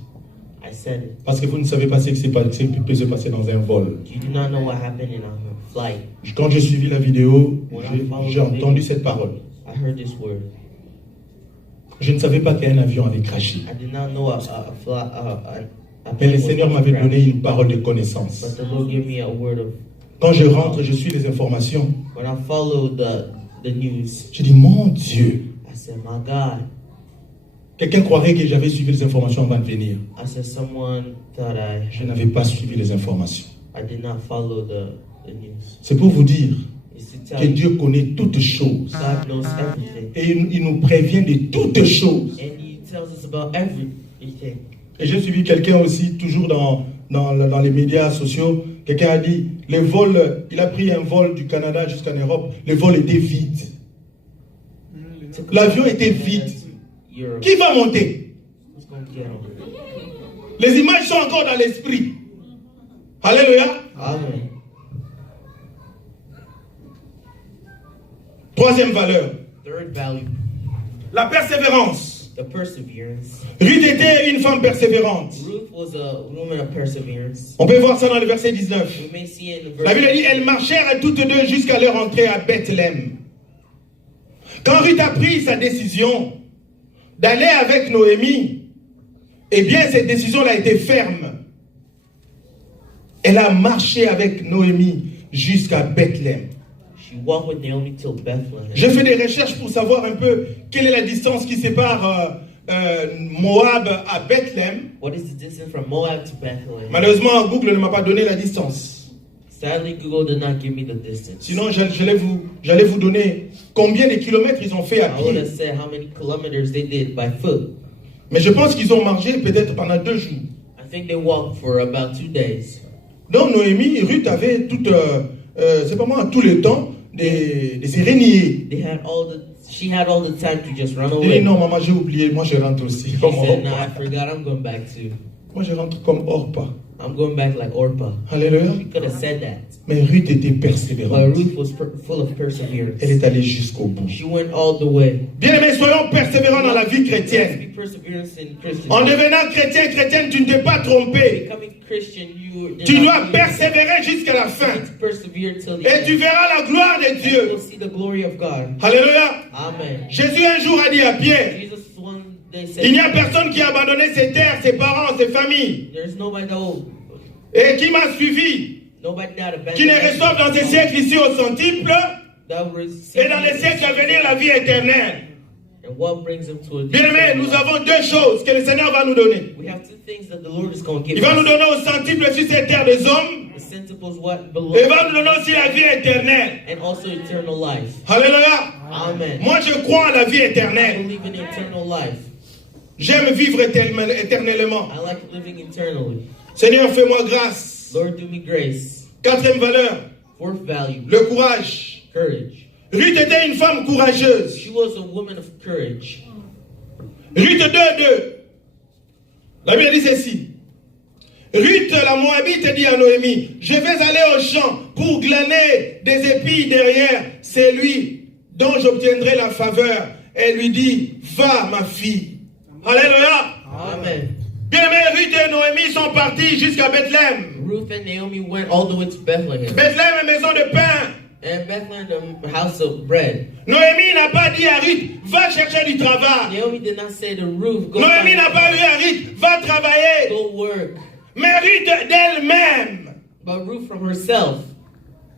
I said it. Parce que vous ne savez pas ce qui peut se passer dans un vol. You do not know what happened in a flight. Quand j'ai suivi la vidéo, j'ai entendu cette parole. I heard this word. Je ne savais pas qu'un avion avait craché. I did not know a Mais plane le was Seigneur going to m'avait donné crash. une parole de connaissance. But the Lord gave me a word of... Quand je rentre, je suis les informations. When I followed the news, Je dis, mon Dieu. I said, my God. Quelqu'un croirait que j'avais suivi les informations avant de venir. I said, someone thought Je n'avais pas suivi les informations. I did not follow the news. C'est pour vous dire It's to que tell you, Dieu connaît toutes choses. God knows everything. Et il nous prévient de toutes choses. And He tells us about everything. Et j'ai suivi quelqu'un aussi, toujours dans les médias sociaux. Quelqu'un a dit, le vol, il a pris un vol du Canada jusqu'en Europe. Le vol était vide. L'avion était vide. Europe. Qui va monter? Who's going to get on? Les images sont encore dans l'esprit. Alléluia. Amen. Troisième valeur, Third value, la persévérance. the perseverance. Ruth était une femme persévérante. Ruth was a woman of perseverance. On peut voir ça dans le verset 19. We may see it in the La Bible verse. dit, elles marchèrent toutes deux jusqu'à leur entrée à Bethléem. Quand Ruth a pris sa décision d'aller avec Noémie, eh bien cette décision-là a été ferme. Elle a marché avec Noémie jusqu'à Bethléem. She walked with Naomi till Bethlehem. J'ai fait des recherches pour savoir un peu quelle est la distance qui sépare Moab à Bethléem. What is the distance from Moab to Bethlehem? Malheureusement, Google ne m'a pas donné la distance. Sadly, Google did not give me the distance. Sinon, j'allais vous donner combien de kilomètres ils ont fait à I would pied. have said how many kilometers they did by foot. Mais je pense qu'ils ont marché peut-être pendant 2 jours. I think they walked for about 2 days. Donc Noémie, Ruth avait c'est pas moi, tout le temps de se renier. She had all the time to just run Elle dit away. non, maman, j'ai oublié, moi je rentre aussi. She Comme said, no, I Orpa. forgot, I'm going back too. Moi je rentre comme Orpa. I'm going back like Orpah. Alléluia. She could have said that. Mais Ruth était But persévérante. Ruth was full of perseverance. Elle est allée jusqu'au bout. She went all the way. Bien aimés, soyons persévérants dans la vie Let's chrétienne. be perseverance in Christian. En devenant chrétien, chrétienne, tu ne t'es pas trompé. Becoming Christian, you did Tu not dois do persévérer jusqu'à la fin. it. Persevere till the Et tu end. verras la gloire de And Dieu. you'll see the glory of God. Alléluia. Amen. Jésus un jour a dit à Pierre, Jesus one day il n'y said, a personne qui a abandonné ses terres, ses parents, ses familles, there's nobody et qui m'a suivi, that abandoned qui ne reçoivent dans ces siècles ici au centuple, that will et dans les siècles à venir la vie éternelle. And what brings them to a Bien aimés, nous avons 2 choses que le Seigneur va nous donner. We have 2 things that the Lord is going to give Il va nous us. donner au centuple sur cette terre des hommes, The centuples what et belong, il va nous donner aussi la vie éternelle. and also eternal life. Alléluia. Amen. Moi je crois en la vie I éternelle. believe in eternal life. J'aime vivre éternellement. I like living eternally. Seigneur, fais-moi grâce grâce. Lord, do me grace. Quatrième valeur, Fourth value, le courage. courage. Ruth était une femme courageuse. She was a woman of courage. Ruth 2:2. La Bible dit ceci. Ruth, la Moabite, dit à Noémie, je vais aller au champ pour glaner des épis derrière celui dont j'obtiendrai la faveur. Elle lui dit, va ma fille. Alléluia. Amen. Bien-aimés, Ruth et Noémie sont partis jusqu'à Bethléem. Ruth and Naomi went all the way to Bethlehem. Bethléem est maison de pain. And Bethlehem, the house of bread. Noémie n'a pas dit à Ruth, va chercher du travail. Naomi did not say to Ruth, go, Noémie n'a pas dit à Ruth, va travailler. go work. Mais Ruth d'elle-même, But Ruth from herself,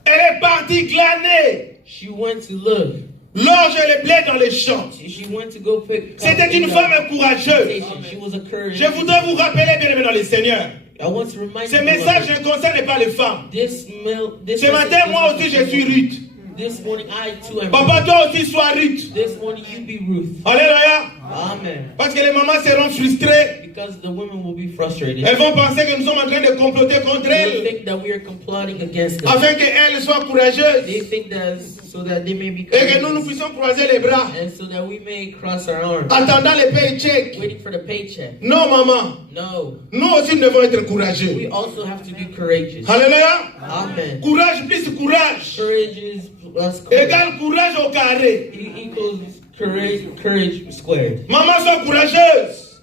elle est partie glaner she went to look. l'orge et le blé dans les champs. She went to go pick. C'était une femme courageuse. She was a courage. Je voudrais vous rappeler, bien aimé dans le Seigneur, I want to remind ce you message ne concerne pas les femmes. this Ce matin, moi aussi, je suis Ruth. This morning, I too am. Papa, toi aussi, sois Ruth. This morning, you be Ruth. Alléluia. Amen. Parce que les mamans seront frustrées. Because the women will be frustrated. Elles vont penser que nous sommes en train de comploter contre They elles, think that we are complotting against them. afin qu'elles soient courageuses They think that so that they may be et que nous puissions croiser les bras, and so that we may cross our arms, attendant les paychecks. waiting for the paycheck. Non, maman. No, Nous aussi, nous devons être we courageux. also have to be courageous. Alléluia. Amen. Courage plus courage Courage is plus courage. égale courage au carré. Equals courage squared. Maman, sois courageuse.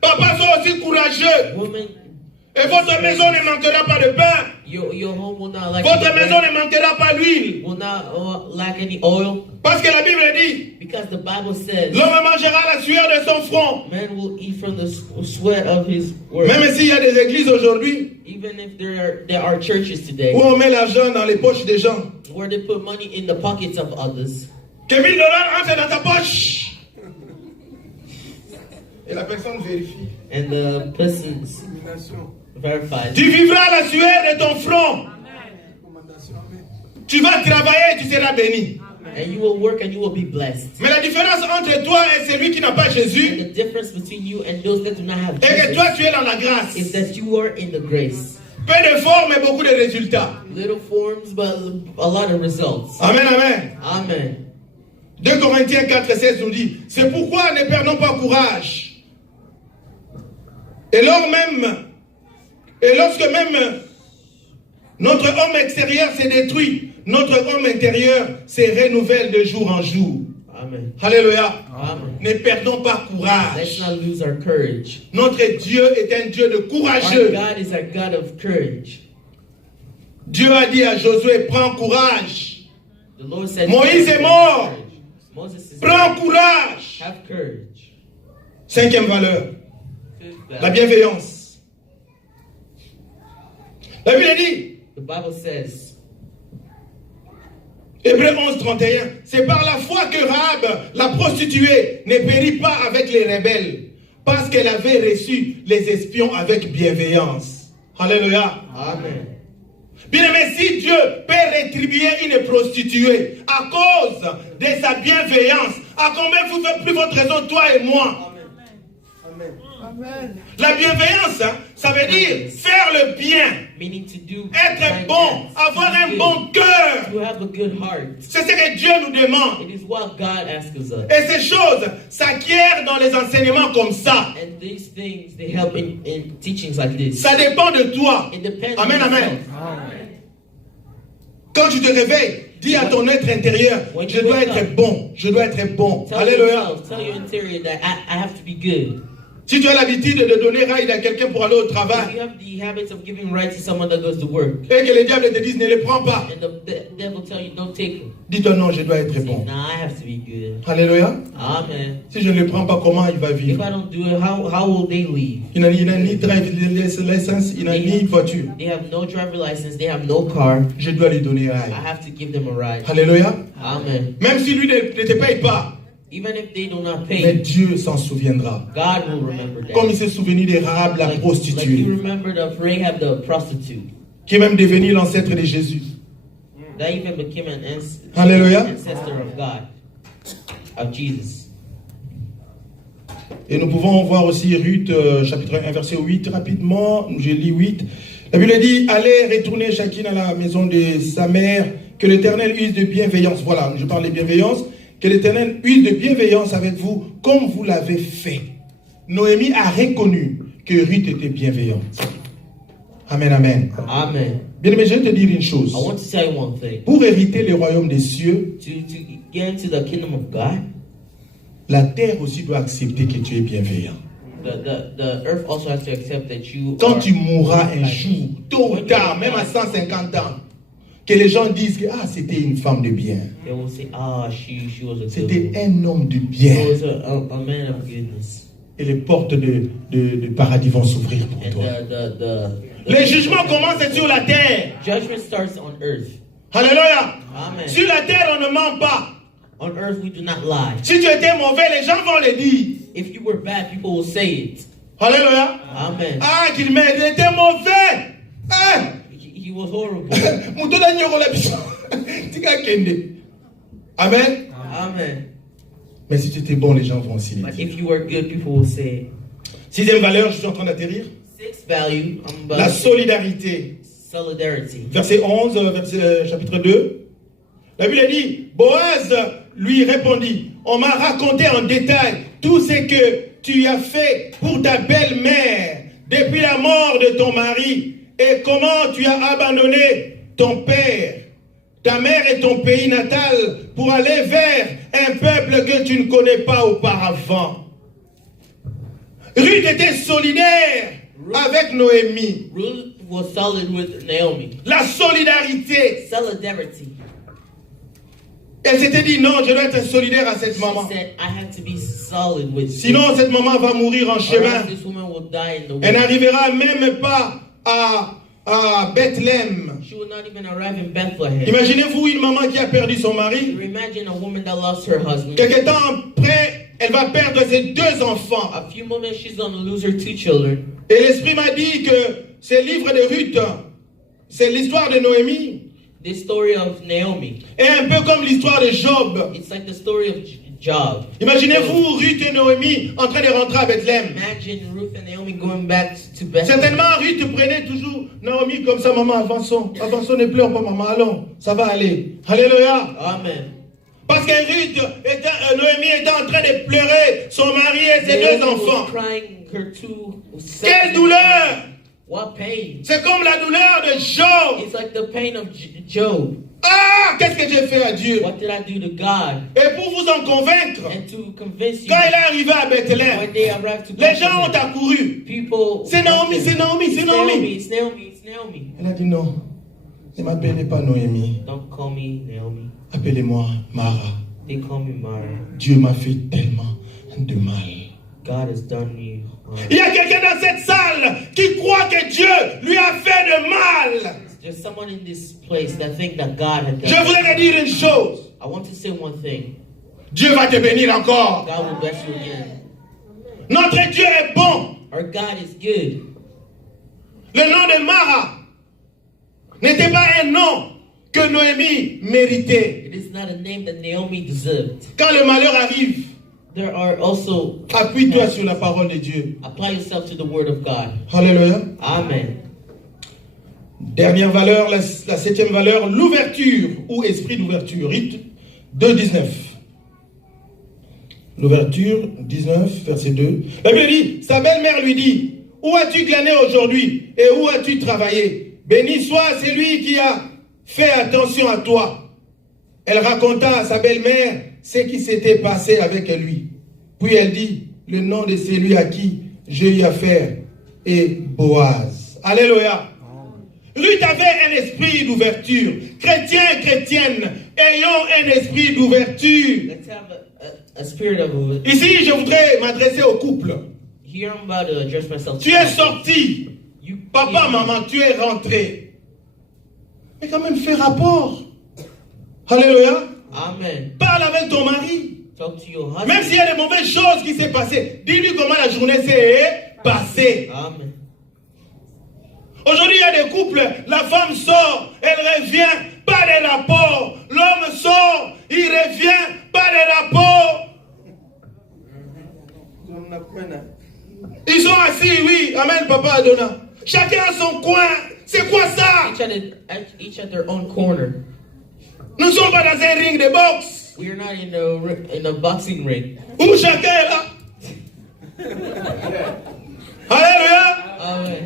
Papa, sois aussi courageux. Woman, Et votre maison ne manquera pas de pain. your home will not lack Votre any maison bread, ne manquera pas d'huile. will not lack any oil, Parce que la Bible dit, because the Bible says l'homme mangera la sueur de son front. man will eat from the sweat of his work. Même s'il y a des églises aujourd'hui Even if there are churches today où on met l'argent dans les poches des gens. where they put money in the pockets of others, Que 1000 $ entrent dans ta poche. Et la personne vérifie. and the person verifies. Tu vivras la sueur de ton front. Tu vas travailler et tu seras béni. And you will work and you will be blessed. Mais la différence entre toi et celui qui n'a pas And Jésus, the difference between you and those that do not have est que Jesus toi tu es dans la grâce. is that you are in the grace. Peu de formes et beaucoup de résultats. Little forms, but a lot of results. Amen, amen. Amen. 2 Corinthiens 4:16 nous dit, c'est pourquoi ne perdons pas courage. Et lorsque même notre homme extérieur s'est détruit, notre homme intérieur se renouvelle de jour en jour. Amen. Alléluia. Amen. Ne perdons pas Let's courage. not lose our courage. Notre Dieu est un Dieu de Our courageux. God is a God of courage. Dieu a dit à Josué, prends courage. The Lord said, Moïse est mort. Moses is Prends courage. have courage. Cinquième valeur, Fifth la value. bienveillance. La Bible dit, The Bible says, Hébreux 11:31, c'est par la foi que Rahab, la prostituée, ne périt pas avec les rebelles, parce qu'elle avait reçu les espions avec bienveillance. Alléluia. Amen. Bien aimé, si Dieu peut rétribuer une prostituée à cause de sa bienveillance, à combien vous faites plus votre raison, toi et moi? Amen. Amen. La bienveillance, hein, ça veut dire faire le bien, Meaning to do être bon, avoir un bon cœur. to have a good heart. C'est ce que Dieu nous demande. It is what God asks us. Et ces choses s'acquièrent dans les enseignements comme ça. And these things, they help in teachings like this. Ça dépend de toi. It depends Amen, on amen. yourself. Quand tu te réveilles, dis à ton être intérieur, je dois être bon, je dois être bon. Tell Alléluia. yourself, tell your interior that I have to be good. Si tu as l'habitude de donner ride à quelqu'un pour aller au If travail, you have the habits of giving right to someone that goes to work, et que le diable te dise ne le prends pas, and the devil tell you don't take it, dis-toi non, je dois être say, bon. nah, I have to be good. Alléluia. Amen. Si je ne le prends pas, comment il va If vivre? I don't do it, how will they leave? Il n'a ni drive license, il n'a ni voiture. They have no driver license, they have no car. Je dois lui donner I ride. have to give them a ride. Alléluia. Amen. Même si lui ne te paye pas, Even if they do not mais pay, Dieu s'en souviendra. God will remember Comme il that. s'est souvenu de Rahab, la Like he prostituée, remembered of Rahab the prostitute. qui est même devenue l'ancêtre de Jésus. That even became an Hallelujah. ancestor of God, of Jesus. Et nous pouvons voir aussi Ruth, chapitre 1, verset 8, rapidement. Je lis 8. La Bible dit, allez retourner chacune à la maison de sa mère, que l'Éternel use de bienveillance. Voilà, je parle de bienveillance. Que l'Éternel use de bienveillance avec vous, comme vous l'avez fait. Noémie a reconnu que Ruth était bienveillante. Amen, amen. Amen. Bien aimé, je vais te dire une chose. I want to tell you one thing. Pour hériter le royaume des cieux, To get into the kingdom of God, la terre aussi doit accepter que tu es bienveillant. the earth also has to accept that you Quand are tu mourras un jour, tôt ou tard, même à 150 ans, que les gens disent que c'était une femme de bien. They will say, she was a good C'était woman. un homme de He bien. was a man of goodness. Et les portes de paradis vont s'ouvrir pour And toi. the Les jugements commencent sur la terre. judgment starts on earth. Alléluia. Amen. Sur la terre, on ne ment pas. On earth we do not lie. Si tu étais mauvais, les gens vont le dire. If you were bad, people will say it. Alléluia. Amen. Ah, qu'il m'aide, il était mauvais. Ah. He was horrible. Mutola nyoko la biso. Tika kende. Amen. Amen. Mais si tu étais bon, les gens vont aussi le But dire. if you were good, people will say it. Sixième valeur, je suis en train d'atterrir. Sixth value, La solidarité. solidarity. Verset 11, chapitre 2. La Bible dit, Boaz lui répondit, on m'a raconté en détail tout ce que tu as fait pour ta belle-mère depuis la mort de ton mari et comment tu as abandonné ton père, ta mère et ton pays natal pour aller vers un peuple que tu ne connais pas auparavant. Ruth était solidaire avec Noémie. Ruth was solid with Naomi. La solidarité. Solidarity. Elle s'était dit non, je dois être solidaire à cette maman. She said, I have to be solid with you. Sinon, cette maman va mourir en Or chemin. else this woman will die in the Elle way. n'arrivera même pas à Bethléem. She will not even arrive in Bethlehem. Imaginez-vous une maman qui a perdu son mari. You imagine a woman that lost her husband. Quelque temps après, elle va perdre ses deux enfants. A few moments she's going to lose her two children. Et l'Esprit m'a dit que ce livre de Ruth, c'est l'histoire de Noémie. This story of Naomi. Et un peu comme l'histoire de Job. It's like the story of Job. Imaginez-vous Ruth et Noémie en train de rentrer à Bethléem. Imagine Ruth and Naomi going back to Bethlehem. Certainement, Ruth prenait toujours Naomi comme ça, maman, avançons, ne pleure pas, maman, allons, ça va aller. Alléluia. Amen. Parce que Noémie était en train de pleurer son mari et ses deux Naomi was enfants. crying her two Quelle sons. douleur! What pain! C'est comme la douleur de Job. It's like the pain of Job. Ah, qu'est-ce que j'ai fait à Dieu? What did I do to God? Et pour vous en convaincre, And to convince you, quand il est arrivé à Bethléem, when they arrived to les gens ont Bethlehem, accouru. people, C'est Naomi, c'est Naomi, c'est Naomi. It's Naomi, it's Naomi. Elle a dit non, ne m'appelez pas Noémie, Don't call me Naomi. appelez-moi Mara. They call me Mara. Dieu m'a fait tellement de mal. God has done me harm. Il y a quelqu'un dans cette salle qui croit que Dieu lui a fait de mal. There's someone in this place that think that God had done Je voudrais te dire une chose. I want to say one thing. Dieu va te bénir encore. God will bless you again. Notre Dieu est bon. Our God is good. Le nom de Mara n'était pas un nom que Noémie méritait. It is not a name that Naomi deserved. Quand le malheur arrive, There are also, appuie-toi sur la parole de Dieu. apply yourself to the word of God. Alléluia. Amen. Dernière valeur, la septième valeur, l'ouverture ou esprit d'ouverture. Rite 2,19. L'ouverture, 19, verset 2. La Bible dit, sa belle-mère lui dit, où as-tu glané aujourd'hui et où as-tu travaillé? Béni soit celui qui a fait attention à toi. Elle raconta à sa belle-mère ce qui s'était passé avec lui. Puis elle dit, le nom de celui à qui j'ai eu affaire est Boaz. Alléluia. Ruth avait un esprit d'ouverture. Chrétiens, chrétiennes, ayons un esprit d'ouverture. Let's have a spirit of Ici, je voudrais m'adresser au couple. Here I'm about to address myself. Tu es sorti. You, Papa, maman, tu es rentré. Mais quand même, fais rapport. Alléluia. Amen. Parle avec ton mari. Talk to your husband. Même s'il y a des mauvaises choses qui s'est passées, dis-lui comment la journée s'est passée. Amen. Aujourd'hui, il y a des couples, la femme sort, elle revient, pas de rapport. L'homme sort, il revient, pas de rapport. Ils sont assis, oui. Amen, papa Adona. Chacun a son coin. C'est quoi ça? Each at their own corner. Nous ne sommes pas dans un ring de boxe. We are not in a boxing ring. Où chacun est là. Alléluia. Amen.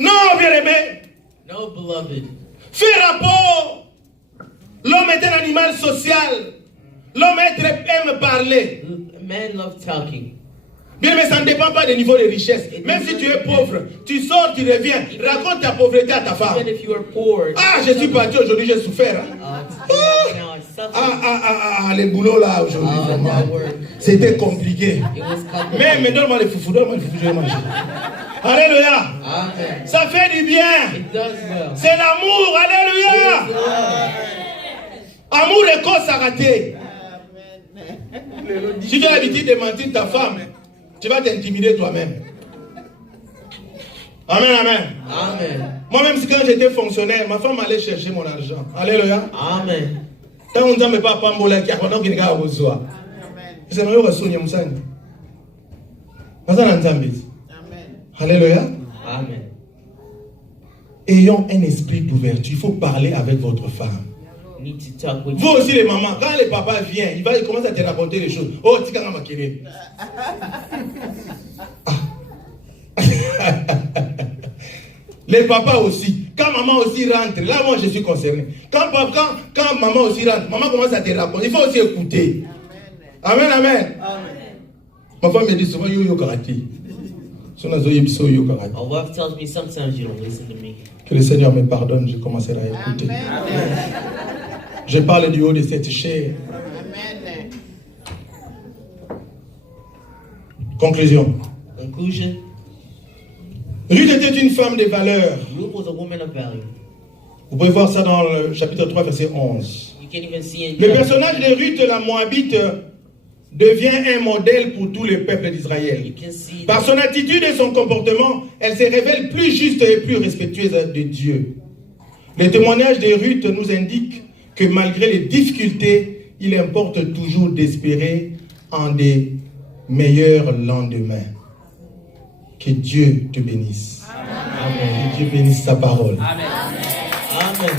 Non, bien-aimé. No, beloved. Fais rapport. L'homme est un animal social. L'homme aime parler. Men love talking. Bien, mais ça ne dépend pas des niveaux de richesse. Même si tu es pauvre, tu sors, tu reviens, raconte ta pauvreté à ta femme. Even if you are poor. Ah, je suis parti aujourd'hui, j'ai souffert. Now I suffer. Les boulots là aujourd'hui, vraiment. That work. C'était compliqué. It was complicated. Mais donne-moi les foufous, je vais manger. Alléluia. Amen. Ça fait du bien. It does well. C'est l'amour. Alléluia. Amour et cause à rater. Si tu as l'habitude de mentir ta femme, tu vas t'intimider toi-même. Amen, amen. Amen. Moi-même, quand j'étais fonctionnaire, ma femme allait chercher mon argent. Alléluia. Amen. Quand on ne pas pambola qui a pendant qu'il y a besoin. C'est meilleur que Sonia Moussane. Alléluia. Amen. Ayons un esprit d'ouverture. Il faut parler avec votre femme. You need to talk with Vous aussi les mamans, quand les papas viennent, il commence à te raconter les choses. Oh, tu as maquillé. Les papas aussi. Quand maman aussi rentre, là moi je suis concerné. Quand maman aussi rentre, maman commence à te raconter. Il faut aussi écouter. Amen, amen. Ma femme me dit souvent yo karaté. My wife tells me sometimes you don't listen to me. Que le Seigneur me pardonne, je commencerai à écouter. Je parle du haut de cette chair. Conclusion. Ruth était une femme de valeur. Ruth was a woman of value. Vous pouvez voir ça dans le chapitre 3, verset 11. You can even see in Le personnage de Ruth, la Moabite, devient un modèle pour tout le peuple d'Israël. Par son attitude et son comportement, elle se révèle plus juste et plus respectueuse de Dieu. Le témoignage de Ruth nous indique que malgré les difficultés, il importe toujours d'espérer en des meilleurs lendemains. Que Dieu te bénisse. Amen. Que Dieu bénisse sa parole. Amen. Amen.